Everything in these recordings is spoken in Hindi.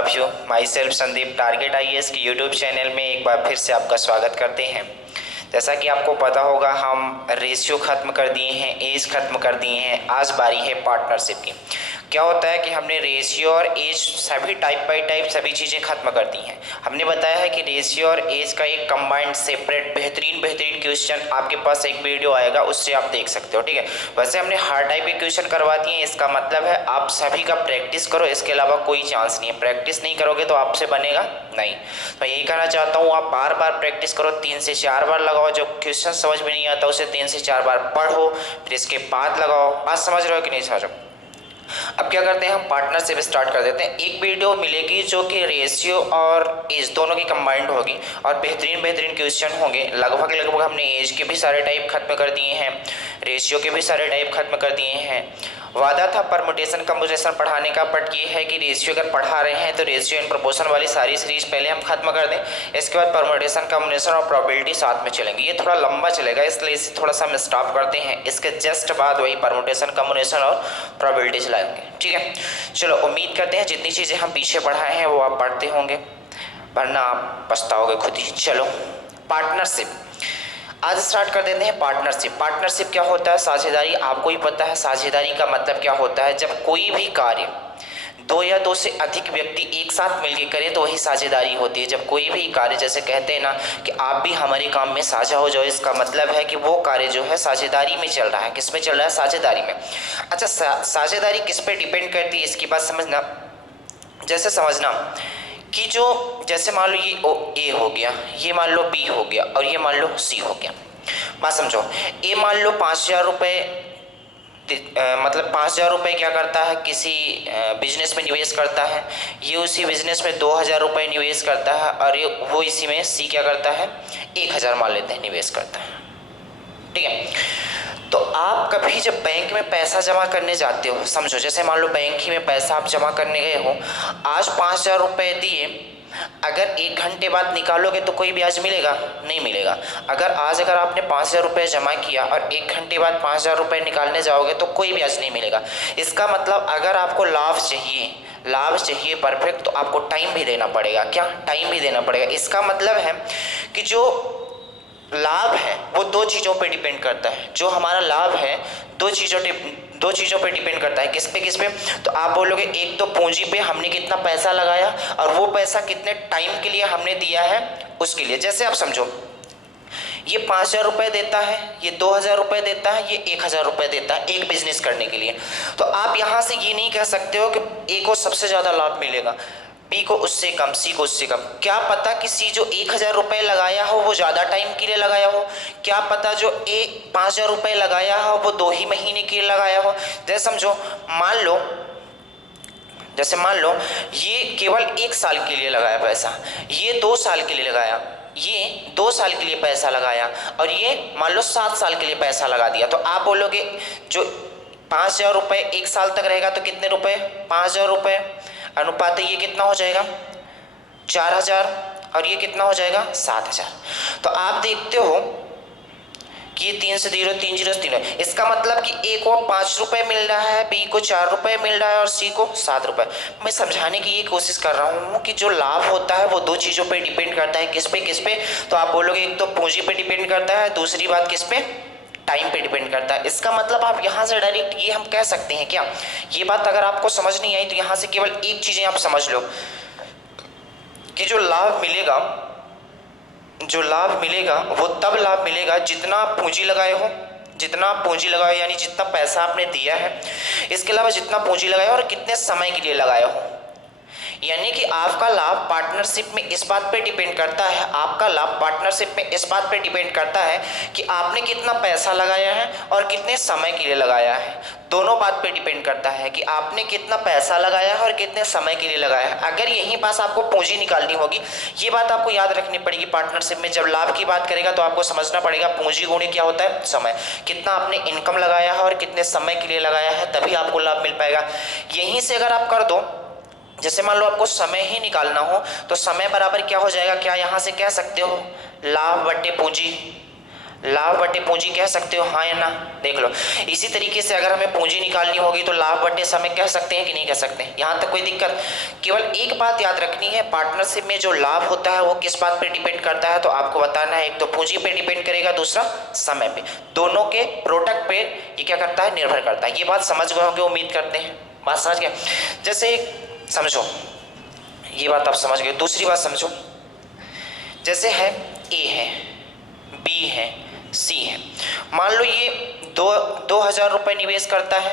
Of you. My self Sandeep target IAS के यूट्यूब चैनल में एक बार फिर से आपका स्वागत करते हैं। जैसा कि आपको पता होगा, हम रेशियो ख़त्म कर दिए हैं, एज ख़त्म कर दिए हैं। आज बारी है पार्टनरशिप की। क्या होता है कि हमने रेशियो और एज सभी टाइप बाई टाइप सभी चीज़ें ख़त्म कर दी हैं। हमने बताया है कि रेशियो और एज का एक कंबाइंड सेपरेट बेहतरीन क्वेश्चन आपके पास एक वीडियो आएगा, उससे आप देख सकते हो। ठीक है, वैसे हमने हर टाइप के क्वेश्चन करवा दिए हैं। इसका मतलब है आप सभी का प्रैक्टिस करो, इसके अलावा कोई चांस नहीं है। प्रैक्टिस नहीं करोगे तो आपसे बनेगा नहीं। मैं यही कहना चाहता हूँ, आप बार बार प्रैक्टिस करो, 3 से 4 बार लगाओ। जो क्वेश्चन समझ में नहीं आता उसे 3 से 4 बार पढ़ो, फिर इसके बाद लगाओ। बात समझ रहे हो कि नहीं समझ रहे हो? अब क्या करते हैं, हम पार्टनरशिप स्टार्ट कर देते हैं। एक वीडियो मिलेगी जो कि रेशियो और एज दोनों की कंबाइंड होगी और बेहतरीन क्वेश्चन होंगे। लगभग हमने एज के भी सारे टाइप खत्म कर दिए हैं, रेशियो के भी सारे टाइप खत्म कर दिए हैं। वादा था परमुटेशन कम्युटेशन पढ़ाने का, बट ये है कि रेशियो अगर पढ़ा रहे हैं तो रेशियो एंड प्रोपोर्शन वाली सारी सीरीज पहले हम खत्म कर दें। इसके बाद परमुटेशन कम्युटेशन और प्रोबेबिलिटी साथ में चलेंगे। ये थोड़ा लंबा चलेगा, इसलिए इसे थोड़ा सा हम स्टॉप करते हैं। इसके जस्ट बाद वही परमुटेशन कम्युटेशन और प्रोबेबिलिटी चलाएंगे। ठीक है, चलो उम्मीद करते हैं जितनी चीज़ें हम पीछे पढ़ाए हैं वो आप पढ़ते होंगे, वरना आप पछताओगे खुद ही। चलो पार्टनरशिप आज स्टार्ट कर देते हैं। पार्टनरशिप क्या होता है? साझेदारी। आपको ही पता है साझेदारी का मतलब क्या होता है। जब कोई भी कार्य 2 या 2 से अधिक व्यक्ति एक साथ मिलकर करें तो वही साझेदारी होती है। जब कोई भी कार्य, जैसे कहते हैं ना कि आप भी हमारे काम में साझा हो जाओ, इसका मतलब है कि वो कार्य जो है साझेदारी में चल रहा है। किस में चल रहा है? साझेदारी में। अच्छा, साझेदारी किस पे डिपेंड करती है इसकी बात समझना। जैसे समझना कि जो जैसे मान लो ये ए हो गया, ये मान लो बी हो गया और ये मान लो सी हो गया। बात समझो, ए मान लो 5,000 रुपये मतलब 5,000 रुपये क्या करता है, किसी बिजनेस में निवेश करता है। ये उसी बिजनेस में 2,000 रुपये निवेश करता है और ये वो इसी में सी क्या करता है, 1,000 मान लेते हैं निवेश करता है। ठीक है, तो आप कभी जब बैंक में पैसा जमा करने जाते हो, समझो जैसे मान लो बैंक ही में पैसा आप जमा करने गए हो, आज 5,000 रुपये दिए, अगर 1 घंटे बाद निकालोगे तो कोई ब्याज मिलेगा? नहीं मिलेगा। अगर आपने 5,000 रुपये जमा किया और 1 घंटे बाद 5,000 रुपये निकालने जाओगे तो कोई ब्याज नहीं मिलेगा। इसका मतलब अगर आपको लाभ चाहिए परफेक्ट, तो आपको टाइम भी देना पड़ेगा। क्या? टाइम भी देना पड़ेगा। इसका मतलब है कि जो लाभ है वो 2 चीज़ों पे डिपेंड करता है। जो हमारा लाभ है 2 चीज़ों पे डिपेंड करता है। किस पे? तो आप बोलोगे एक तो पूंजी पे हमने कितना पैसा लगाया और वो पैसा कितने टाइम के लिए हमने दिया है उसके लिए। जैसे आप समझो, ये 5,000 रुपये देता है, ये 2,000 रुपये देता है, ये 1,000 रुपये देता है एक बिजनेस करने के लिए। तो आप यहाँ से ये नहीं कह सकते हो कि ए को सबसे ज़्यादा लाभ मिलेगा, बी को उससे कम, सी को उससे कम। क्या पता कि सी जो 1,000 रुपये लगाया हो वो ज़्यादा टाइम के लिए लगाया हो। क्या पता जो ए 5,000 रुपये लगाया हो वो 2 ही महीने के लिए लगाया हो। जैसे समझो, मान लो ये केवल 1 साल के लिए लगाया पैसा, ये 2 साल के लिए लगाया, ये 2 साल के लिए पैसा लगाया और ये मान लो 7 साल के लिए पैसा लगा दिया। तो आप बोलोगे जो 5,000 रुपये 1 साल तक रहेगा तो कितने रुपए? 5,000 रुपये। अनुपात ये कितना हो जाएगा? 4,000 और ये कितना हो जाएगा? 7,000। तो आप देखते हो कि ये 3 से 0 3 0 3 है। इसका मतलब कि ए को 5 रुपये मिल रहा है, बी को 4 रुपये मिल रहा है और सी को 7 रुपये। मैं समझाने की ये कोशिश कर रहा हूँ कि जो लाभ होता है वो 2 चीज़ों पे डिपेंड करता है। किस पे? तो आप बोलोगे एक तो पूंजी पे डिपेंड करता है, दूसरी बात किस पे? टाइम पे डिपेंड करता है। इसका मतलब आप यहाँ से डायरेक्ट ये हम कह सकते हैं क्या, ये बात अगर आपको समझ नहीं आई तो यहाँ से केवल एक चीज़ें आप समझ लो कि जो लाभ मिलेगा वो तब लाभ मिलेगा जितना पूंजी लगाए हो, यानी जितना पैसा आपने दिया है, इसके अलावा जितना पूंजी लगाया और कितने समय के लिए लगाया हो। यानी कि आपका लाभ पार्टनरशिप में इस बात पे डिपेंड करता है, कि आपने कितना पैसा लगाया है और कितने समय के लिए लगाया है। दोनों बात पे डिपेंड करता है कि आपने कितना पैसा लगाया है और कितने समय के लिए लगाया है। अगर यहीं पास आपको पूंजी निकालनी होगी, ये बात आपको याद रखनी पड़ेगी। पार्टनरशिप में जब लाभ की बात करेगा तो आपको समझना पड़ेगा पूंजी गुणे क्या होता है? समय। कितना आपने इनकम लगाया है और कितने समय के लिए लगाया है, तभी आपको लाभ मिल पाएगा। यहीं से अगर आप कर दो, जैसे मान लो आपको समय ही निकालना हो तो समय बराबर क्या हो जाएगा? क्या यहाँ से कह सकते हो? लाभ बट्टे पूंजी। लाभ बटे पूंजी कह सकते हो, हाँ या ना, देख लो। इसी तरीके से अगर हमें पूंजी निकालनी होगी तो लाभ बटे समय कह सकते हैं कि नहीं कह सकते हैं, यहाँ तक कोई दिक्कत। केवल एक बात याद रखनी है, पार्टनरशिप में जो लाभ होता है वो किस बात पे डिपेंड करता है, तो आपको बताना है, एक तो पूंजी पे डिपेंड करेगा, दूसरा समय पे, दोनों के प्रोडक्ट पे ये क्या करता है, निर्भर करता है। ये बात समझ गए होंगे, उम्मीद करते हैं, बात समझ गए। जैसे समझो, ये बात आप समझ गए। दूसरी बात समझो, जैसे है ए है, बी है, सी है। मान लो ये 2000 रुपये निवेश करता है,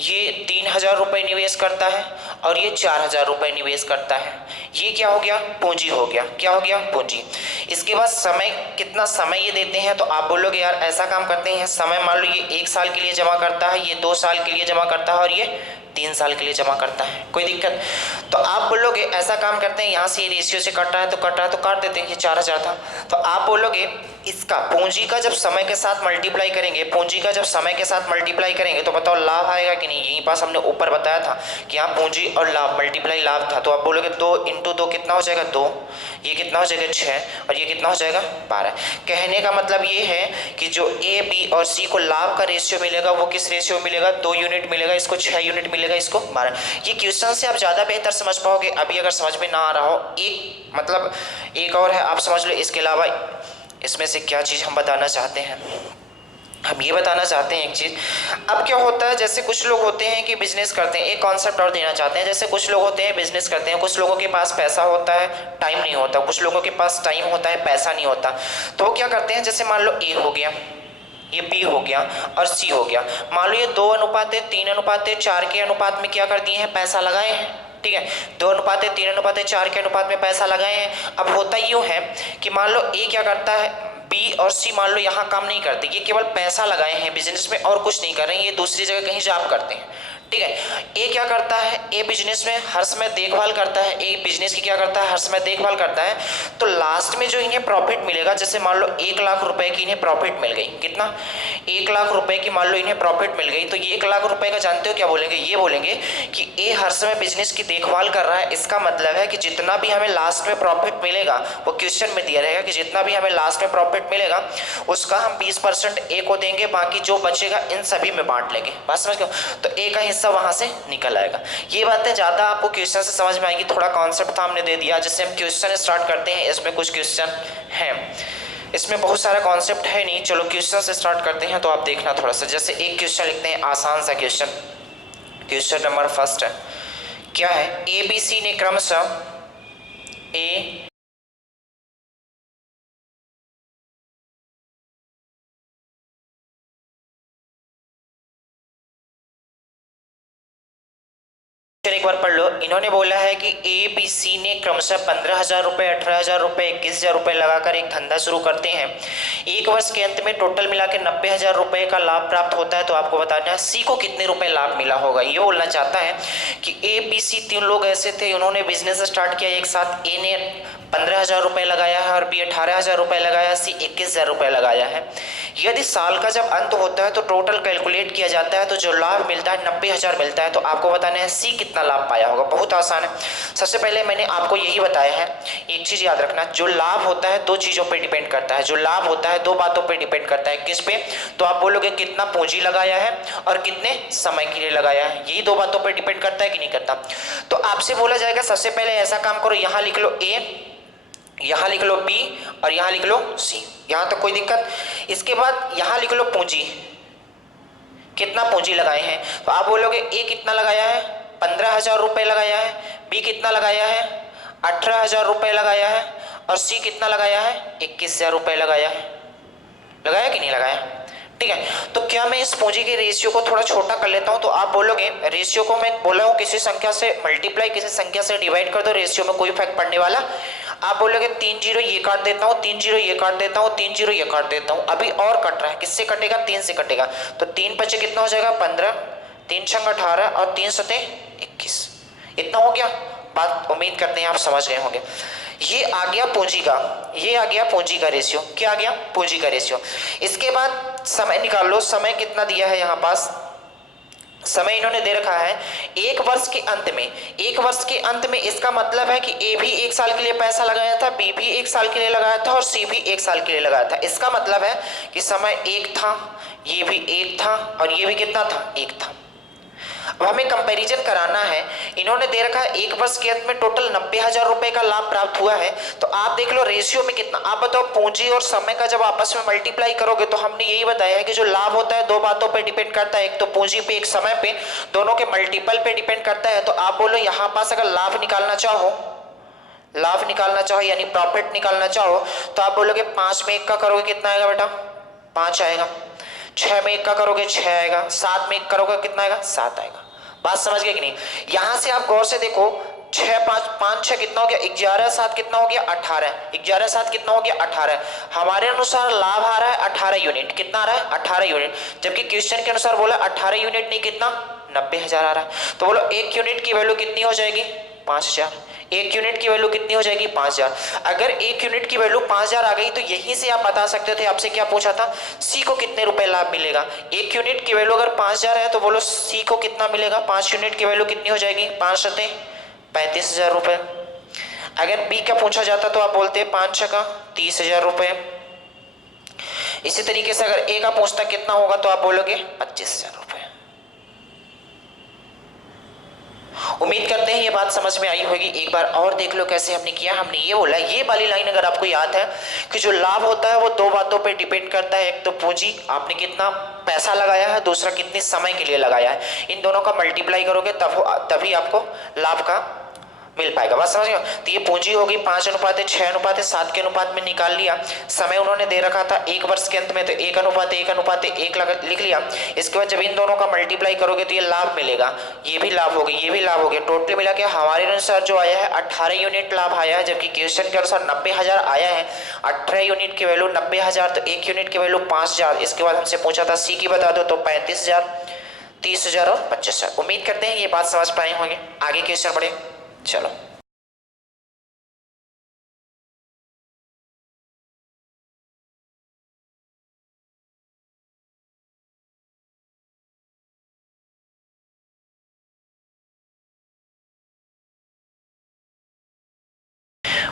ये 3000 रुपये निवेश करता है और ये 4000 रुपये निवेश करता है। ये क्या हो गया, पूंजी हो गया। क्या हो गया, पूंजी। इसके बाद समय, कितना समय ये देते हैं, तो आप बोलोगे यार ऐसा काम करते हैं, समय मान लो ये 1 साल के लिए जमा करता है, ये 2 साल के लिए जमा करता है और ये 3 साल के लिए जमा करता है, कोई दिक्कत। तो आप बोलोगे ऐसा काम करते हैं, यहाँ से ये रेशियो से कट रहा है तो कट रहा है तो काट देते हैं, ये 4000 था। तो आप बोलोगे इसका पूंजी का जब समय के साथ मल्टीप्लाई करेंगे, पूंजी का जब समय के साथ मल्टीप्लाई करेंगे तो बताओ लाभ आएगा कि नहीं। यहीं पास हमने ऊपर बताया था कि यहाँ पूंजी और लाभ मल्टीप्लाई लाभ था, तो आप बोलोगे 2 × 2 कितना हो जाएगा, 2, ये कितना हो जाएगा 6 और ये कितना हो जाएगा 12। कहने का मतलब ये है कि जो ए, बी और सी को लाभ का रेशियो मिलेगा वो किस रेशियो मिलेगा, 2 यूनिट मिलेगा, इसको 6 यूनिट मिलेगा, इसको 12। ये क्वेश्चन से आप ज़्यादा बेहतर समझ पाओगे। अभी अगर समझ में ना आ रहा हो, एक मतलब एक और है, आप समझ लो। इसके अलावा इसमें से क्या चीज़ हम बताना चाहते हैं, हम ये बताना चाहते हैं एक चीज़। अब क्या होता है, जैसे कुछ लोग होते हैं कि बिजनेस करते हैं, एक कॉन्सेप्ट और देना चाहते हैं। जैसे कुछ लोग होते हैं बिजनेस करते हैं, कुछ लोगों के पास पैसा होता है, टाइम नहीं होता, कुछ लोगों के पास टाइम होता है, पैसा नहीं होता। तो वो क्या करते हैं, जैसे मान लो ए हो गया, ये बी हो गया और सी हो गया। मान लो ये 2:3:4 के अनुपात में क्या कर दिए हैं, पैसा लगाए हैं, ठीक है। 2:3:4 के अनुपात में पैसा लगाए हैं। अब होता यूँ है कि मान लो ए क्या करता है, बी और सी मान लो यहाँ काम नहीं करते, ये केवल पैसा लगाए हैं बिजनेस में और कुछ नहीं कर रहे हैं, ये दूसरी जगह कहीं जॉब करते हैं, ठीक है। ए क्या करता है, ए बिजनेस में हर समय देखभाल करता है, ए बिजनेस की क्या करता है, हर समय देखभाल करता है। तो लास्ट में जो इन्हें प्रॉफिट मिलेगा, जैसे मान लो 1 लाख रुपए की इन्हें प्रॉफिट मिल गई, कितना, 1 लाख रुपए की मान लो इन्हें प्रॉफिट मिल गई। तो ये 1 लाख रुपए का जानते हो क्या बोलेंगे, ये बोलेंगे कि ए हर समय बिजनेस की देखभाल कर रहा है। इसका मतलब है कि जितना भी हमें लास्ट में प्रॉफिट मिलेगा, वो क्वेश्चन में दिया रहेगा कि जितना भी हमें लास्ट में प्रॉफिट मिलेगा उसका हम 20% ए को देंगे, बाकी जो बचेगा इन सभी में बांट लेंगे। बात समझ गए। तो ए का हिस्सा वहां से निकल आएगा। ये बातें ज़्यादा आपको क्वेश्चन से समझ में आएगी, थोड़ा कॉन्सेप्ट था हमने दे दिया। जैसे हम क्वेश्चन स्टार्ट करते हैं, इसमें कुछ क्वेश्चन हैं, इसमें बहुत सारा कॉन्सेप्ट है नहीं, चलो क्वेश्चन से स्टार्ट करते हैं। तो आप देखना थोड़ा सा, जैसे एक क्वेश्चन लिखते हैं, आसान सा क्वेश्चन। क्वेश्चन नंबर फर्स्ट है, क्या है, ए बी सी ने क्रमशः ए एक बार पढ़ लो। इन्होंने बोला है कि ए बी सी ने क्रमशः 15,000 रुपये, 18,000 रुपये, 21,000 रुपये लगाकर एक धंधा शुरू करते हैं। 1 वर्ष के अंत में टोटल मिला के 90,000 रुपये का लाभ प्राप्त होता है। तो आपको बताना है सी को कितने रुपए लाभ मिला होगा। ये बोलना चाहता है कि ए बी सी 3 लोग ऐसे थे, उन्होंने बिजनेस स्टार्ट किया एक साथ। ए ने 15,000 रुपये लगाया है और बी 18,000 रुपये लगाया, सी 21,000 रुपये लगाया है। यदि साल का जब अंत होता है तो टोटल कैलकुलेट किया जाता है, तो जो लाभ मिलता है 90,000 मिलता है। तो आपको बताना है सी कितना लाभ पाया होगा। बहुत आसान है। सबसे पहले मैंने आपको यही बताया है, एक चीज याद रखना, जो लाभ होता है 2 चीजों पे डिपेंड करता है। जो लाभ होता है 2 बातों पे डिपेंड करता है। किस पे, तो आप बोलोगे कितना पूंजी लगाया है और कितने समय के लिए लगाया है, यही 2 बातों पे डिपेंड करता है कि नहीं करता। तो आपसे बोला जाएगा सबसे पहले ऐसा काम करो, यहाँ लिख लो ए, यहाँ लिख लो बी और यहाँ लिख लो सी, यहाँ तक कोई दिक्कत। इसके बाद यहाँ लिख लो पूंजी, कितना पूंजी लगाए हैं। तो आप बोलोगे ए कितना लगाया है, 15,000 रुपये लगाया है, बी कितना लगाया है, 18,000 रुपये लगाया है और सी कितना लगाया है, 21,000 रुपये लगाया है। लगाया कि नहीं लगाया, ठीक है। तो क्या मैं इस पूंजी के रेशियो को थोड़ा छोटा कर लेता हूं। तो आप बोलोगे रेशियो को मैं बोला हूं किसी संख्या से मल्टीप्लाई, किसी संख्या से डिवाइड कर दो, रेशियो में कोई इफेक्ट पड़ने वाला। आप बोलोगे 3 जीरो ये काट देता हूँ, 3 जीरो ये काट देता हूँ, 3 जीरो ये काट देता हूँ। अभी और कट रहा है, किससे कटेगा, 3 से कटेगा। तो 3 बचे कितना हो जाएगा, 15, 3 छंग 18 और 3 सते 21, इतना हो गया। बात उम्मीद करते हैं आप समझ गए होंगे। ये आ गया पूंजी का, ये आ गया पूंजी का रेशियो। क्या आ गया, पूंजी का रेशियो। इसके बाद समय निकाल लो, समय कितना दिया है यहाँ पास, समय इन्होंने दे रखा है एक वर्ष के अंत में। एक वर्ष के अंत में इसका मतलब है कि ए भी 1 साल के लिए पैसा लगाया था, बी भी 1 साल के लिए लगाया था और सी भी 1 साल के लिए लगाया था। इसका मतलब है कि समय 1 था, ये भी 1 था और ये भी कितना था, 1 था। अब हमें कंपैरिजन कराना है। इन्होंने दे रखा है 1 वर्ष के अंत में टोटल 90,000 रुपए का लाभ प्राप्त हुआ है। तो आप देख लो रेशियो में कितना। आप बताओ पूंजी और समय का जब आपस में मल्टीप्लाई करोगे तो हमने यही बताया है कि जो लाभ होता है 2 बातों पे डिपेंड करता है, एक तो पूंजी पे, एक समय पे, दोनों के मल्टीपल पे डिपेंड करता है। तो आप बोलो यहाँ पास अगर लाभ निकालना चाहो, लाभ निकालना चाहो यानी प्रॉफिट निकालना चाहो, तो आप बोलोगे 5 में 1 का करोगे कितना आएगा बेटा, 5 आएगा। 6 में 1 का करोगे 6 आएगा। 7 में 1 करोगे कितना आएगा, 7 आएगा। बात समझ गए कि नहीं? यहां से आप गौर से देखो, 6 5 5 6 कितना हो गया, 11 7 कितना हो गया, 18। 11 7 कितना हो गया, 18। हमारे अनुसार लाभ आ रहा है 18 यूनिट। कितना आ रहा है, 18 यूनिट। जबकि क्वेश्चन के अनुसार बोला 18 यूनिट नहीं, कितना, 90,000 आ रहा है। तो बोलो 1 यूनिट की वैल्यू कितनी हो जाएगी, 5,000। 1 यूनिट की वैल्यू कितनी हो जाएगी, 5,000। अगर 1 यूनिट की वैल्यू 5,000 आ गई तो यहीं से आप बता सकते थे, आपसे क्या पूछा था, सी को कितने रुपए लाभ मिलेगा। 1 यूनिट की वैल्यू अगर 5,000 है तो बोलो सी को कितना मिलेगा, 5 यूनिट की वैल्यू कितनी हो जाएगी, 5 सते 35,000 रुपए। अगर बी का पूछा जाता तो आप बोलते 5 छका 30,000 रुपए। इसी तरीके से अगर ए का पूछता कितना होगा तो आप बोलोगे 25,000 रुपए। उम्मीद करते हैं ये बात समझ में आई होगी। एक बार और देख लो कैसे हमने किया। हमने ये बोला, ये वाली लाइन अगर आपको याद है कि जो लाभ होता है वो 2 बातों पे डिपेंड करता है, एक तो पूंजी, आपने कितना पैसा लगाया है, दूसरा कितने समय के लिए लगाया है। इन दोनों का मल्टीप्लाई करोगे तभी आपको लाभ का मिल पाएगा। बात समझ गए? तो ये पूंजी होगी 5:6:7 के अनुपात में निकाल लिया। समय उन्होंने दे रखा था 1 वर्ष के अंत में, तो 1:1:1 लिख लिया। इसके बाद जब इन दोनों का मल्टीप्लाई करोगे तो ये लाभ मिलेगा, ये भी लाभ हो गया, ये भी लाभ हो गया। टोटल मिला के हमारे अनुसार जो आया है 18 यूनिट लाभ आया है, जबकि क्वेश्चन के अनुसार 90,000 आया है। 18 यूनिट की वैल्यू 90,000, तो 1 यूनिट की वैल्यू 5,000। इसके बाद हमसे पूछा था सी की बता दो, तो 35,000, 30,000 और 25,000। उम्मीद करते हैं ये बात समझ पाए होंगे। आगे क्वेश्चन बढ़े, चलो।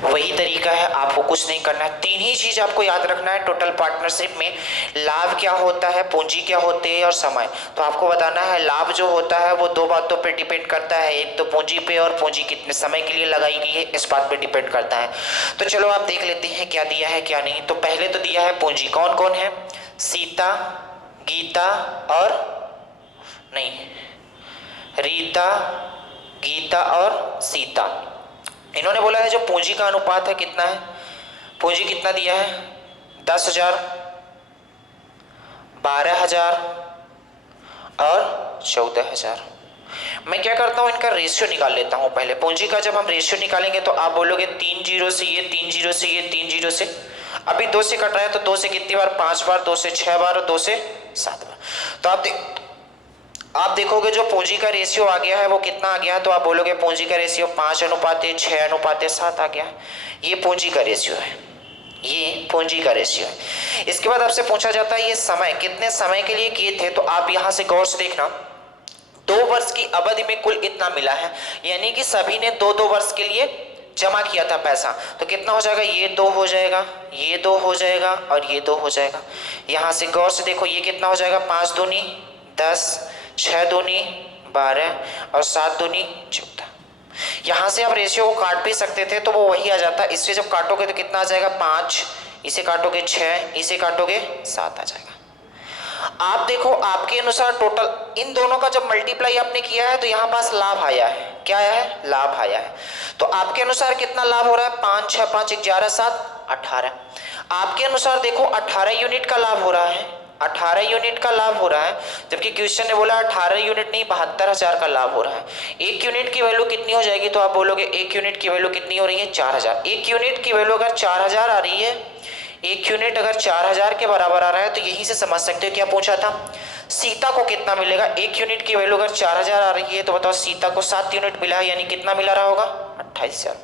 वही तरीका है, आपको कुछ नहीं करना है। 3 ही चीज आपको याद रखना है टोटल पार्टनरशिप में। लाभ क्या होता है, पूंजी क्या होती है और समय। तो आपको बताना है लाभ जो होता है वो 2 बातों पे डिपेंड करता है, एक तो पूंजी पे और पूंजी कितने समय के लिए लगाई गई है इस बात पे डिपेंड करता है। तो चलो आप देख लेते हैं क्या दिया है क्या नहीं। तो पहले तो दिया है पूंजी, कौन कौन है, सीता, गीता और नहीं, रीता, गीता और सीता। इन्होंने बोला है जो पूंजी का अनुपात है कितना है, पूंजी कितना दिया है, 10,000, 12,000 और 14,000। मैं क्या करता हूं, इनका रेशियो निकाल लेता हूं पहले। पूंजी का जब हम रेशियो निकालेंगे तो आप बोलोगे 3 जीरो से ये, 3 जीरो से ये, 3 जीरो से, अभी 2 से कट रहा है तो 2 से कितनी बार, 5 बार, 2 से 6 बार और 2 से 7 बार। तो आप देखोगे जो पूंजी का रेशियो आ गया है वो कितना आ गया है, तो आप बोलोगे पूंजी का रेशियो 5:6:7 आ गया है। ये पूंजी का रेशियो है, ये पूंजी का रेशियो है। इसके बाद आपसे पूछा जाता है ये समय कितने समय के लिए किए थे, तो आप यहां से गौर से देखना, 2 वर्ष की अवधि में कुल इतना मिला है, यानी कि सभी ने 2-2 वर्ष के लिए जमा किया था पैसा। तो कितना हो जाएगा, ये 2 हो जाएगा, ये 2 हो जाएगा और ये 2 हो जाएगा। यहां से गौर से देखो ये कितना हो जाएगा, 5 दूनी 10, 6 दूनी 12 और 7 दूनी 14। यहां से आप रेशियो को काट भी सकते थे तो वो वही आ जाता। इससे जब काटोगे तो कितना आ जाएगा, 5, इसे काटोगे 6, इसे काटोगे 7 आ जाएगा। आप देखो आपके अनुसार टोटल इन दोनों का जब मल्टीप्लाई आपने किया है तो यहां पास लाभ आया है, क्या आया है, लाभ आया है। तो आपके अनुसार कितना लाभ हो रहा है, 5 6 5 11 7 18। आपके अनुसार देखो 18 यूनिट का लाभ हो रहा है, 18 यूनिट का लाभ हो रहा है, जबकि क्वेश्चन ने बोला 18 यूनिट नहीं 72,000 का लाभ हो रहा है। 1 यूनिट की वैल्यू कितनी हो जाएगी, तो आप बोलोगे 1 यूनिट की वैल्यू कितनी हो रही है, 4,000। 1 यूनिट की वैल्यू अगर 4,000 आ रही है, 1 यूनिट अगर 4,000 के बराबर आ रहा है, तो यहीं से समझ सकते हो क्या पूछा था, सीता को कितना मिलेगा। 1 यूनिट की वैल्यू अगर 4,000 आ रही है तो बताओ सीता को 7 यूनिट मिला है, यानी कितना मिला रहा होगा, 28,000।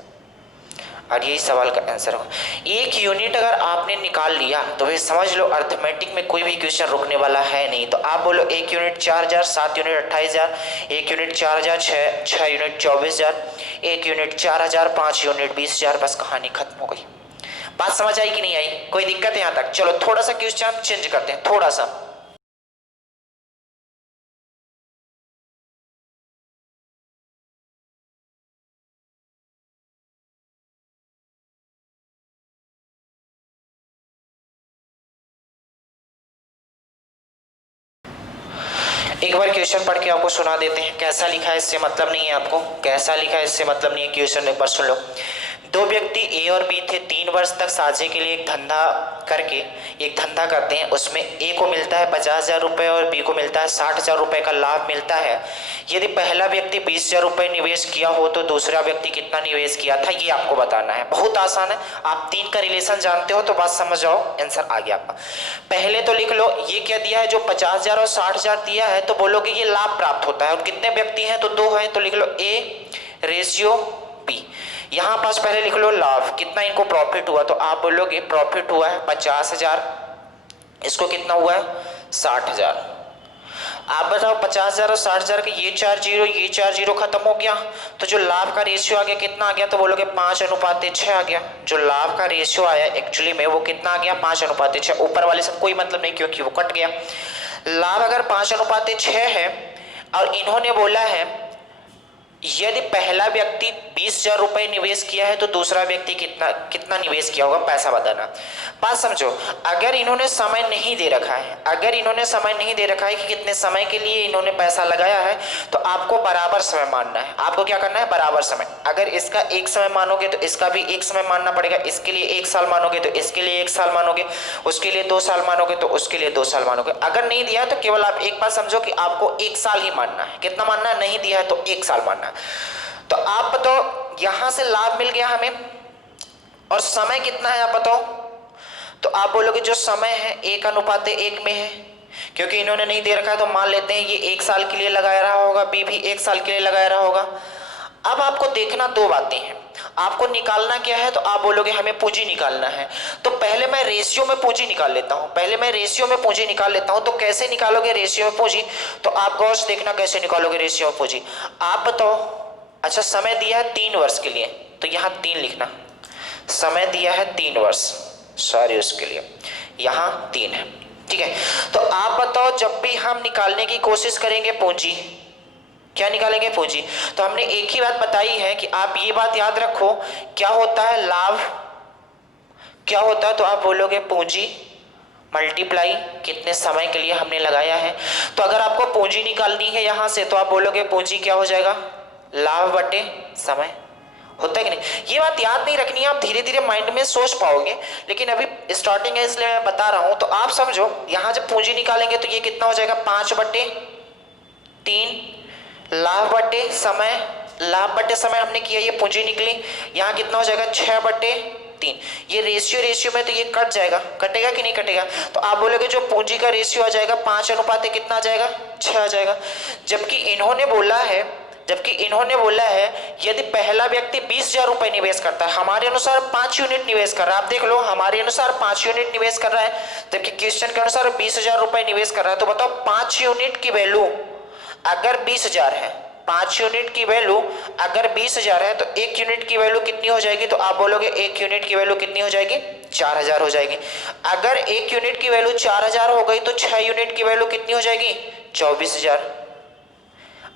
और यही सवाल का आंसर होगा। एक यूनिट अगर आपने निकाल लिया तो फिर समझ लो अर्थमेटिक में कोई भी क्वेश्चन रुकने वाला है नहीं। तो आप बोलो एक यूनिट 4000, 7 यूनिट 28000, एक यूनिट 4000, 6 यूनिट 24000, एक यूनिट 4000, 5 यूनिट 20000, बस कहानी खत्म हो गई। बात समझ आई कि नहीं आई? कोई दिक्कत है यहाँ तक? चलो थोड़ा सा क्वेश्चन चेंज करते हैं, थोड़ा सा। एक बार क्वेश्चन पढ़ के आपको सुना देते हैं। कैसा लिखा है इससे मतलब नहीं है आपको, कैसा लिखा है इससे मतलब नहीं है। क्वेश्चन एक बार सुन लो। दो व्यक्ति ए और बी थे, 3 वर्ष तक साझे के लिए एक धंधा करते हैं। उसमें ए को मिलता है 50,000 रुपये और बी को मिलता है 60,000 रुपये का लाभ मिलता है। यदि पहला व्यक्ति 20,000 रुपये निवेश किया हो तो दूसरा व्यक्ति कितना निवेश किया था, ये आपको बताना है। बहुत आसान है, आप 3 का रिलेशन जानते हो तो बात समझ जाओ, आंसर आ गया आपका। पहले तो लिख लो ये क्या दिया है, जो 50,000 और 60,000 दिया है तो बोलोगे ये लाभ प्राप्त होता है। और कितने व्यक्ति हैं, तो 2 हैं, तो लिख लो ए रेशियो बी। यहां पास पहले लिख लो लाभ, कितना इनको प्रॉफिट हुआ, तो आप बोलोगे प्रॉफिट हुआ है 50,000, इसको कितना हुआ है 60,000। आप बताओ 50,000 और 60,000 के ये 4 जीरो खत्म हो गया, तो जो लाभ का रेशियो आ गया कितना आ गया, तो बोलोगे 5:6 आ गया। जो लाभ का रेशियो आया एक्चुअली में वो कितना आ गया, 5:6। ऊपर वाले से कोई मतलब नहीं क्योंकि वो कट गया। लाभ अगर 5:6 है और इन्होंने बोला है यदि पहला व्यक्ति 20,000 रुपये निवेश किया है तो दूसरा व्यक्ति कितना निवेश किया होगा, पैसा बताना। बात समझो, अगर इन्होंने समय नहीं दे रखा है, कि कितने समय के लिए इन्होंने पैसा लगाया है, तो आपको बराबर समय मानना है। आपको क्या करना है, बराबर समय। अगर इसका 1 समय मानोगे तो इसका भी 1 समय मानना पड़ेगा। इसके लिए 1 साल मानोगे तो इसके लिए 1 साल मानोगे, उसके लिए 2 साल मानोगे तो उसके लिए 2 साल मानोगे। अगर नहीं दिया तो केवल आप एक बात समझो कि आपको 1 साल ही मानना है। कितना मानना है, नहीं दिया है तो 1 साल मानना है। तो आप बताओ यहां से लाभ मिल गया हमें और समय कितना है आप बताओ, तो आप बोलोगे जो समय है 1:1 में है। क्योंकि इन्होंने नहीं दे रखा है तो मान लेते हैं ये 1 साल के लिए लगाया रहा होगा, बी भी 1 साल के लिए लगाया रहा होगा। अब आपको देखना 2 बातें हैं, आपको निकालना क्या है, तो आप बोलोगे हमें पूंजी निकालना है। तो पहले मैं रेशियो में पूंजी निकाल लेता हूं। तो कैसे निकालोगे रेशियो में पूंजी, तो आप गौर से देखना कैसे निकालोगे रेशियो में पूंजी। आप बताओ, अच्छा समय दिया है 3 वर्ष के लिए, तो यहां 3 लिखना। समय दिया है 3 वर्ष, सॉरी उसके लिए यहां 3 है, ठीक है। तो आप बताओ जब भी हम निकालने की कोशिश करेंगे पूंजी, क्या निकालेंगे, पूंजी, तो हमने एक ही बात बताई है कि आप ये बात याद रखो, क्या होता है लाभ, क्या होता है, तो आप बोलोगे पूंजी मल्टीप्लाई कितने समय के लिए हमने लगाया है। तो अगर आपको पूंजी निकालनी है यहां से, तो आप बोलोगे पूंजी क्या हो जाएगा, लाभ बटे समय। होता है कि नहीं, ये बात याद नहीं रखनी है, आप धीरे धीरे माइंड में सोच पाओगे, लेकिन अभी स्टार्टिंग है इसलिए मैं बता रहा हूं। तो आप समझो यहां जब पूंजी निकालेंगे तो ये कितना हो जाएगा, 5/3, लाभ बटे समय हमने किया, ये पूंजी निकली, यहाँ कितना हो जाएगा 6/3। ये रेशियो में तो ये कट जाएगा, कटेगा कि नहीं कटेगा, तो आप बोलोगे जो पूंजी का रेशियो आ जाएगा 5 कितना आ जाएगा, 6 आ जाएगा। जबकि इन्होंने बोला है यदि पहला व्यक्ति 20,000 रुपये निवेश करता है, हमारे अनुसार 5 यूनिट निवेश कर रहा है। आप देख लो हमारे अनुसार 5 यूनिट निवेश कर रहा है, जबकि क्वेश्चन के अनुसार 20,000 रुपये निवेश कर रहा है। तो बताओ 5 यूनिट की वैल्यू अगर 20,000 है, 5 यूनिट की वैल्यू अगर 20,000 है, तो 1 यूनिट की वैल्यू कितनी हो जाएगी, तो आप बोलोगे 1 यूनिट की वैल्यू कितनी हो जाएगी, 4,000 हो जाएगी। अगर 1 यूनिट की वैल्यू 4,000 हो गई तो 6 यूनिट की वैल्यू कितनी हो जाएगी, 24,000।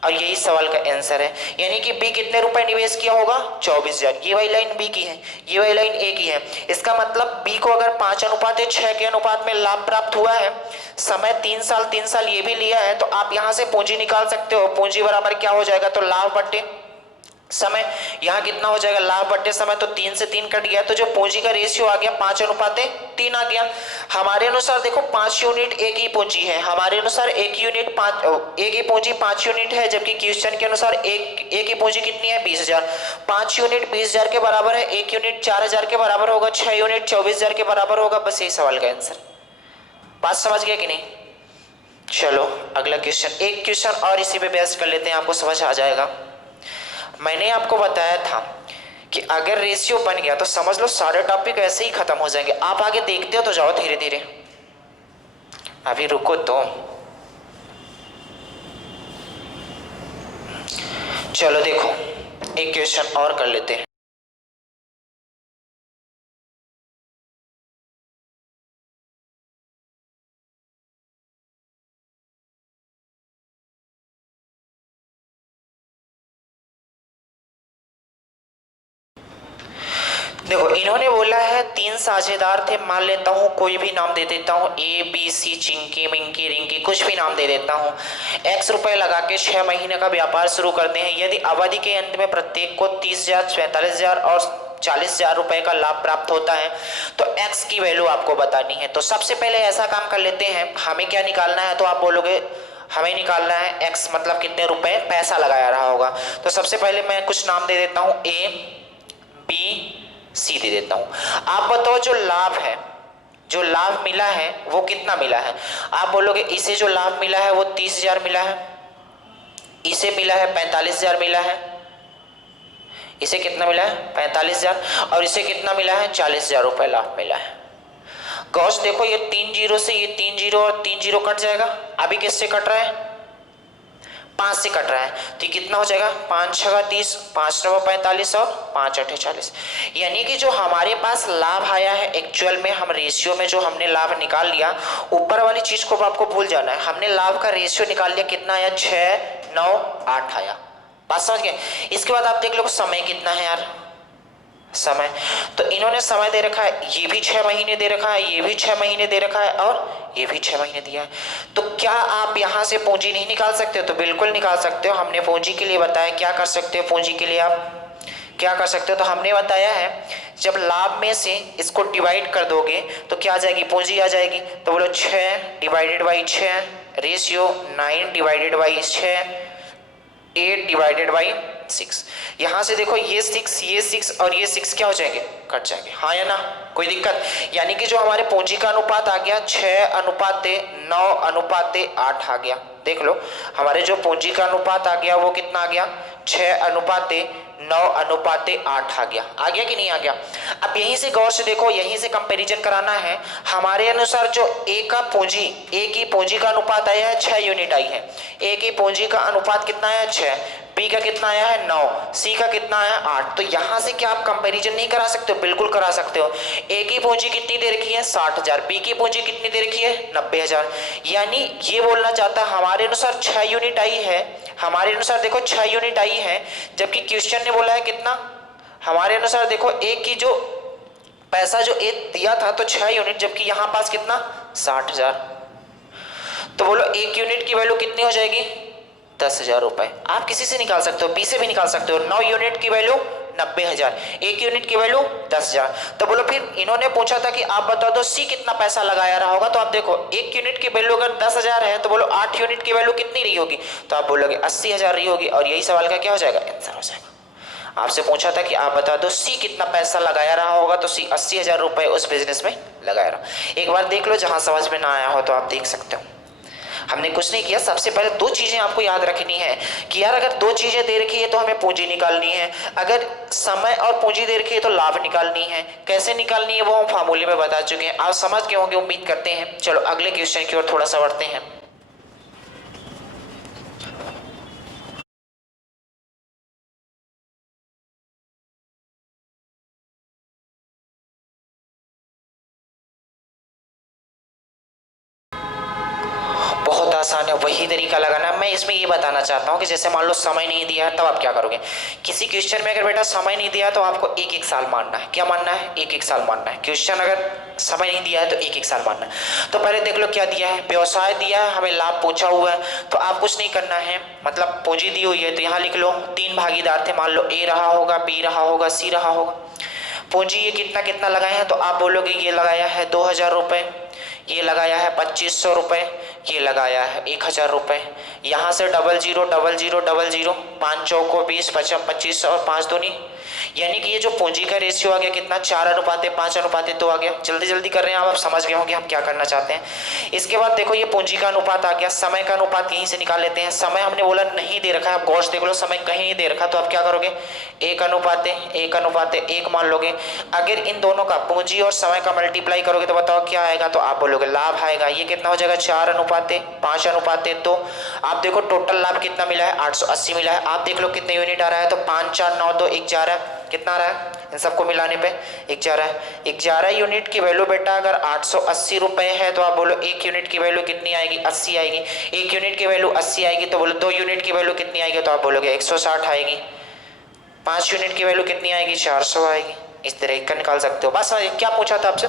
और यही सवाल का आंसर है, यानी कि बी कितने रुपए निवेश किया होगा, 24,000। ये वाली लाइन बी की है, ये वाली लाइन ए की है। इसका मतलब बी को अगर 5:6 के अनुपात में लाभ प्राप्त हुआ है, समय 3 साल ये भी लिया है, तो आप यहां से पूंजी निकाल सकते हो। पूंजी बराबर क्या हो जाएगा, तो लाभ बटे समय। यहाँ कितना हो जाएगा, लाभ बटे समय, तो 3 से 3 कट गया, तो जो पूंजी का रेशियो आ गया 5:3 आ गया। हमारे अनुसार देखो 5 यूनिट एक ही पूंजी है, हमारे अनुसार एक ही पूंजी 5 यूनिट है, जबकि क्वेश्चन के अनुसार एक ही पूंजी कितनी है, 20,000। 5 यूनिट 20,000 के बराबर है, 1 यूनिट 4,000 के बराबर होगा, 6 यूनिट 24,000 के बराबर होगा। बस यही सवाल का आंसर। बात समझ गया कि नहीं? चलो अगला क्वेश्चन, एक क्वेश्चन और इसी पे बेस कर लेते हैं, आपको समझ आ जाएगा। मैंने आपको बताया था कि अगर रेशियो बन गया तो समझ लो सारे टॉपिक ऐसे ही खत्म हो जाएंगे। आप आगे देखते हो तो जाओ धीरे धीरे, अभी रुको तो। चलो देखो एक क्वेश्चन और कर लेते हैं। देखो इन्होंने बोला है 3 साझेदार थे, मान लेता हूँ कोई भी नाम दे देता हूँ, A B C, Chinki Minki Rinki, कुछ भी नाम दे देता हूँ। x रुपए लगा के 6 महीने का व्यापार शुरू करते हैं। यदि अवधि के अंत में प्रत्येक को 30,000, 45,000 और 40,000 रुपए का लाभ प्राप्त होता है तो x की वैल्यू आपको बतानी है। तो सबसे पहले ऐसा काम कर लेते हैं, हमें क्या निकालना है, तो आप बोलोगे हमें निकालना है x मतलब कितने रुपए पैसा लगाया रहा होगा। तो सबसे पहले मैं कुछ नाम दे देता हूँ, ए बी सी दे देता हूं। आप बताओ जो लाभ है, जो लाभ मिला है वो कितना मिला है। आप बोलोगे इसे जो लाभ मिला है वो 30,000 मिला है, इसे मिला है 45,000 मिला है, इसे कितना मिला है 45,000, और इसे कितना मिला है 40,000 रुपए लाभ मिला है। गौर से देखो ये 3 जीरो से ये 3 जीरो और 3 जीरो कट जाएगा। अभी किससे कट रहा है, 5 से कट रहा है, तो कितना हो जाएगा 5 छगा 30, 5 नवा 45 और 5 अठे 40। यानी कि जो हमारे पास लाभ आया है एक्चुअल में, हम रेशियो में जो हमने लाभ निकाल लिया, ऊपर वाली चीज को आपको भूल जाना है, हमने लाभ का रेशियो निकाल लिया, कितना आया 6, 9, 8 आया। बात समझ गए। इसके बाद आप देख लो समय कितना है यार, समय तो इन्होंने समय दे रखा है, ये भी 6 महीने दे रखा है, ये भी 6 महीने दे रखा है और ये भी 6 महीने दिया है। तो क्या आप यहां से पूंजी नहीं निकाल सकते हो, तो बिल्कुल निकाल सकते हो। हमने पूंजी के लिए बताया क्या कर सकते हो, पूंजी के लिए आप क्या कर सकते हो, तो हमने बताया है जब लाभ में से इसको डिवाइड कर दोगे तो क्या आ जाएगी, पूंजी आ जाएगी। तो बोलो 6 divided by 6 ratio 9 divided by 6, 8 divided by 6। यहां से देखो ये 6 और ये 6 क्या हो जाएंगे, कट जाएंगे, हाँ या ना, कोई दिक्कत। यानी कि जो हमारे पूंजी का अनुपात आ गया 6:9:8 आ गया। देख लो हमारे जो पूंजी का अनुपात आ गया वो कितना आ गया, 6:9:8 आ गया कि नहीं आ गया। अब यहीं से गौर से देखो, यहीं से कंपैरिजन कराना है। हमारे अनुसार जो ए की पूंजी का अनुपात आया है 6 यूनिट आई है। ए की पूंजी का अनुपात कितना आया है 6, बी का कितना आया है 9, सी का कितना आया है 8। तो यहां से क्या आप कंपैरिजन नहीं करा सकते हो, बिल्कुल करा सकते हो। ए की पूंजी कितनी दे रखी है 60,000, बी की पूंजी कितनी दे रखी है 90,000। यानी ये बोलना चाहता है हमारे अनुसार 6 यूनिट आई है, हमारे अनुसार देखो 6 यूनिट आई है, जबकि क्वेश्चन ने बोला है कितना, हमारे अनुसार देखो एक की जो पैसा जो एक दिया था तो 6 यूनिट, जबकि यहां पास कितना 60,000। तो बोलो एक यूनिट की वैल्यू कितनी हो जाएगी 10,000 रुपए। आप किसी से निकाल सकते हो, बी से भी निकाल सकते हो। 9 यूनिट की वैल्यू 90,000, एक यूनिट की वैल्यू 10,000। तो बोलो फिर इन्होंने पूछा था कि आप बता दो सी कितना पैसा लगाया रहा होगा। तो आप देखो एक यूनिट की वैल्यू अगर 10,000 है तो बोलो 8 यूनिट की वैल्यू कितनी रही होगी, तो आप बोलोगे 80,000 रही होगी। और यही सवाल का क्या हो जाएगा, आंसर हो जाएगा। आपसे पूछा था कि आप बता दो सी कितना पैसा लगाया रहा होगा, तो सी 80,000 रुपए उस बिजनेस में लगाया रहा। एक बार देख लो, जहां समझ में ना आया हो तो आप देख सकते हो। हमने कुछ नहीं किया, सबसे पहले 2 चीजें आपको याद रखनी है कि यार अगर 2 चीजें दे रखी है तो हमें पूंजी निकालनी है, अगर समय और पूंजी दे रखी है तो लाभ निकालनी है। कैसे निकालनी है वो हम फार्मूले में बता चुके हैं, आप समझ गए होंगे उम्मीद करते हैं। चलो अगले क्वेश्चन की ओर थोड़ा सा बढ़ते हैं। बहुत आसान है, वही तरीका लगाना है। मैं इसमें ये बताना चाहता हूँ कि जैसे मान लो समय नहीं दिया है तब आप क्या करोगे। किसी क्वेश्चन में अगर बेटा समय नहीं दिया है तो आपको 1-1 साल मानना है। क्या मानना है, 1-1 साल मानना है। क्वेश्चन अगर समय नहीं दिया है तो 1-1 साल मानना है। तो पहले देख लो क्या दिया है, व्यवसाय दिया है, हमें लाभ पूछा हुआ है, तो आप कुछ नहीं करना है, मतलब पूंजी दी हुई है तो यहाँ लिख लो 3 भागीदार थे, मान लो ए रहा होगा, बी रहा होगा, सी रहा होगा। पूंजी ये कितना कितना लगाए हैं, तो आप बोलोगे ये लगाया है 2,000 रुपए, ये लगाया है 2,500 रुपए, ये लगाया है 1000 रुपये। यहाँ से 00 00 00, 5 चौको 20, 25 और 5 दूनी, यानी कि ये जो पूंजी का रेशियो आ गया कितना, 4:5:2 आ गया। जल्दी जल्दी कर रहे हैं आप समझ गए होंगे हम क्या करना चाहते हैं। इसके बाद देखो ये पूंजी का अनुपात आ गया, समय का अनुपात यहीं से निकाल लेते हैं। समय हमने बोला नहीं दे रखा है, आप गौर से देख लो समय कहीं नहीं दे रखा, तो आप क्या करोगे 1:1 मान लोगे। अगर इन दोनों का पूंजी और समय का मल्टीप्लाई करोगे तो बताओ क्या आएगा, तो आप बोलोगे लाभ आएगा। ये कितना हो जाएगा 4:5:2। आप देखो टोटल लाभ कितना मिला है 880 मिला है। आप देख लो कितने यूनिट आ रहा है, तो 5 4 9 2 1 जा रहा है। कितना आ रहा है इन सबको मिलाने पे 1 जा रहा है। 11 यूनिट की वैल्यू बेटा अगर 880 रुपए है तो आप बोलो 1 यूनिट की वैल्यू कितनी आएगी 80 आएगी। 1 यूनिट की वैल्यू 80 आएगी तो बोलो 2 यूनिट की वैल्यू कितनी आएगी, तो आप बोलोगे 160 आएगी। 5 यूनिट की वैल्यू कितनी आएगी 400 आएगी। इस तरह का निकाल सकते हो। बस क्या पूछा था आपसे,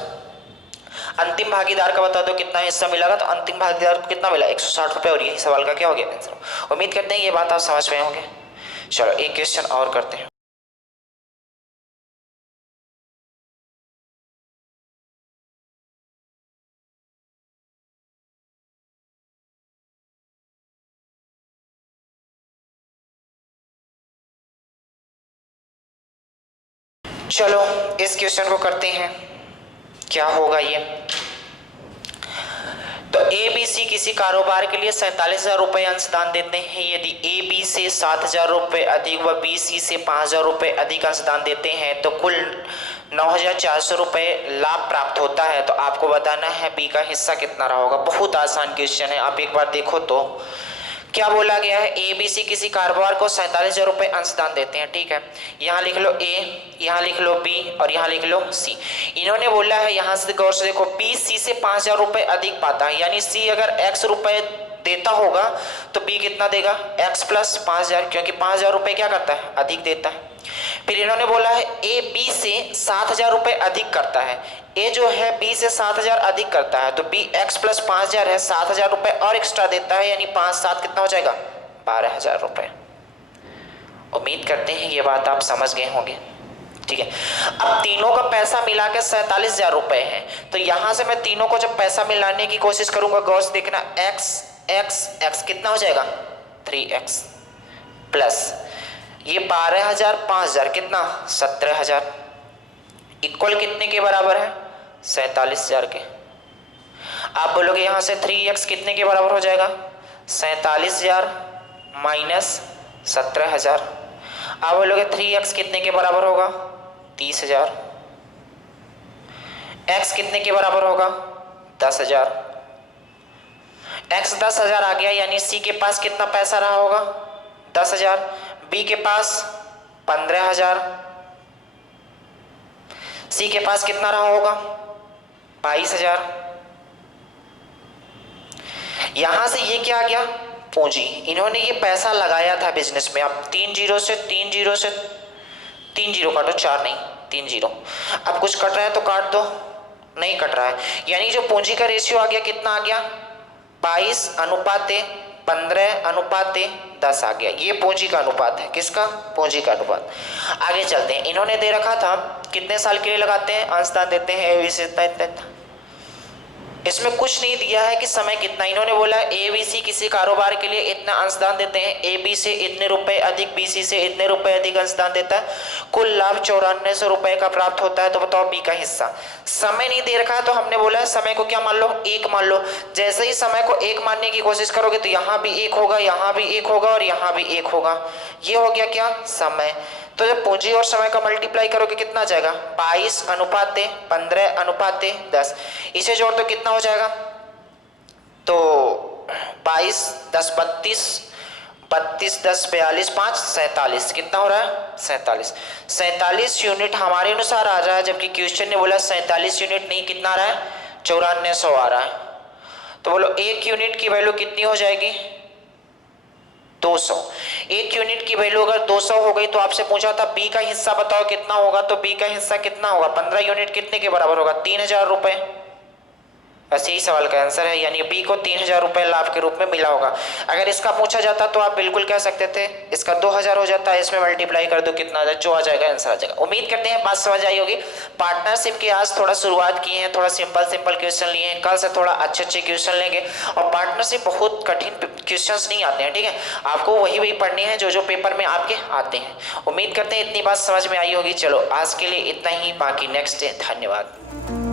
अंतिम भागीदार का बता दो कितना हिस्सा मिलेगा, तो अंतिम भागीदार को कितना मिला 160 रुपए। और यही सवाल का क्या हो गया आंसर। उम्मीद करते हैं ये बात आप समझ में होंगे। चलो एक क्वेश्चन और करते हैं। चलो इस क्वेश्चन को करते हैं, क्या होगा ये। तो ए बी सी किसी कारोबार के लिए 47,000 रुपए अंशदान देते हैं। यदि ए बी से 7,000 रुपए अधिक व बी सी से 5,000 रुपए अधिक अंशदान देते हैं तो कुल 9,400 रुपए लाभ प्राप्त होता है। तो आपको बताना है बी का हिस्सा कितना रहा होगा। बहुत आसान क्वेश्चन है, आप एक बार देखो तो क्या बोला गया है। ए बी सी किसी कारोबार को 47,000 रुपए अंशदान देते हैं, ठीक है। यहाँ लिख लो ए, यहाँ लिख लो बी और यहाँ लिख लो सी। इन्होंने बोला है यहाँ से गौर से देखो बी सी से 5,000 रुपए अधिक पाता है, यानी सी अगर x रुपए देता होगा तो बी कितना देगा x प्लस 5,000, क्योंकि 5,000 रुपए क्या करता है अधिक देता है। फिर इन्होंने बोला है ए बी से 7,000 रुपए अधिक करता है। ए जो है बी से 7,000 अधिक करता है तो बी x प्लस 5,000 है, 7,000 रुपए और एक्स्ट्रा देता है, यानी 5 7 कितना हो जाएगा 12,000 रुपए। उम्मीद करते हैं ये बात आप समझ गए होंगे, ठीक है। अब तीनों का पैसा मिला के 47,000 रुपए है, तो यहां से मैं तीनों को जब पैसा मिलाने की कोशिश करूंगा, गौर से देखना x x x कितना हो जाएगा 3x प्लस ये 12,000 5,000 कितना 17,000 इक्वल कितने के बराबर है 47,000 के। आप बोलोगे यहां से 3x कितने के बराबर हो जाएगा 47,000 माइनस 17,000। आप बोलोगे 3x कितने के बराबर होगा 30,000। x कितने के बराबर होगा 10,000। x 10,000 आ गया, यानी c के पास कितना पैसा रहा होगा 10,000, b के पास 15,000, c के पास कितना रहा होगा 22,000। यहां से ये क्या आ गया पूंजी। इन्होंने ये पैसा लगाया था बिजनेस में। अब 3 जीरो से 3 जीरो से 3 जीरो काटो, 4 नहीं 3 जीरो। अब कुछ कट रहा है तो काट दो, नहीं कट रहा है, यानी जो पूंजी का रेशियो आ गया कितना आ गया 22:15:10 आ गया। ये पूंजी का अनुपात है, किसका पूंजी का अनुपात। आगे चलते हैं। इन्होंने दे रखा था कितने साल के लिए लगाते हैं अंशदान देते हैं ए बी सी इतना, इसमें कुछ नहीं दिया है कि समय कितना। इन्होंने बोला ए बी सी किसी कारोबार के लिए इतना अंशदान देते हैं, ए बी से इतने रुपए अधिक बी सी से इतने रुपए अधिक अंशदान देता है, कुल लाभ 9400 रुपए का प्राप्त होता है। तो बताओ बी का हिस्सा। समय नहीं दे रखा है तो हमने बोला है समय को क्या मान लो 1 मान लो। जैसे ही समय को 1 मानने की कोशिश करोगे तो यहाँ भी 1 होगा, यहाँ भी 1 होगा और यहाँ भी 1 होगा। ये हो गया क्या समय। तो जब पूंजी और समय का मल्टीप्लाई करोगे कितना आ जाएगा 22:15:10। इसे जोड़ दो कितना हो जाएगा, तो 22 10 32 32 10 42 5 47 कितना हो रहा है 47 यूनिट हमारे अनुसार आ रहा है, जबकि क्वेश्चन ने बोला 47 यूनिट नहीं, कितना आ रहा है 9400 आ रहा है। तो बोलो 1 यूनिट की वैल्यू कितनी हो जाएगी 200। 1 यूनिट की वैल्यू अगर 200 हो गई तो आपसे पूछा था बी का हिस्सा बताओ कितना होगा, तो बी का हिस्सा कितना होगा 15 यूनिट कितने के बराबर होगा 3,000 रुपए। बस यही सवाल का आंसर है, यानी बी को 3000 रुपये लाभ के रूप में मिला होगा। अगर इसका पूछा जाता तो आप बिल्कुल कह सकते थे इसका 2000 हो जाता है, इसमें मल्टीप्लाई कर दो कितना आ जाए, जो आ जाएगा आंसर आ जाएगा। उम्मीद करते हैं बात समझ आई होगी। पार्टनरशिप की आज थोड़ा शुरुआत किए हैं, थोड़ा सिंपल क्वेश्चन लिए हैं, कल से थोड़ा अच्छे क्वेश्चन लेंगे। और पार्टनरशिप बहुत कठिन क्वेश्चंस नहीं आते हैं, ठीक है, आपको वही पढ़ने हैं जो पेपर में आपके आते हैं। उम्मीद करते हैं इतनी बात समझ में आई होगी। चलो आज के लिए इतना ही, बाकी नेक्स्ट डे। धन्यवाद।